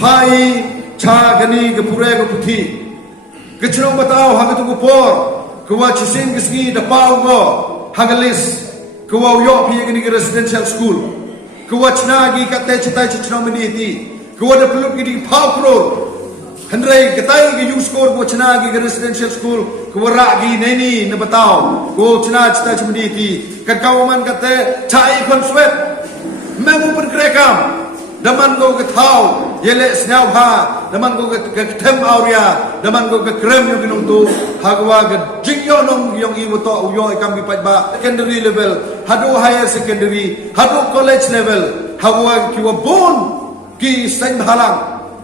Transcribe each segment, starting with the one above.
Pai cha gani ke pure ke puthi kecrong batau ha tu por kwa chisin kisgi da pau go hagalis kwa yo phi gani ke residential school kwa chna gi ka te chitai chichno mani ti kwa da plup gi di phau kro handrai ke tai gi use score kwa chna gi ke residential school kwa ra gi nei ni na batau kwa chna chitai chmani ti ka kawaman ka te chai kon swet memu per krekam daman go ke thau yele snau ha daman go ke them auria daman go ke krem yo ginong tu hagwa ke jingyo nong yong i to yo ikam bi ba secondary level hadu higher secondary hadu college level hagwa ki wa bon ki sain halang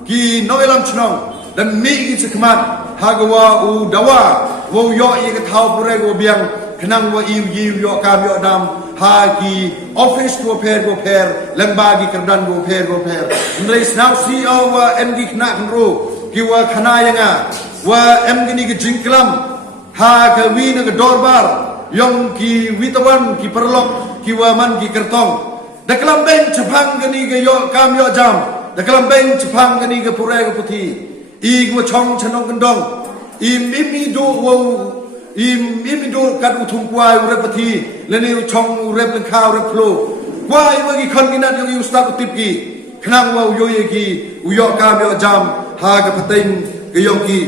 ki noelam chnong dan mi ki chikmat hagwa u dawa wo yo i ke thau pure go biang kenang wa i yo kam yo dam hagi office go pair lembagi kerdan go pair ndai snau CEO wa MG kna kro ki wa khana yanga wa MG ni ke jingklam ha ka wi na ke dorbar yong ki witawan ki perlok ki wa man ki kertong daklam ben chapang gani ke yo kam yo jam daklam ben chapang gani ke pure go puthi I go chong chanong kendong I mimi do wo mimi do kat uthum kwai urepati leni chong urep len khaw rep plo kwai wa gi khon ginat yo start tip gi khnang wa yo ye gi uyo kam yo jam ha ga patain ge yong gi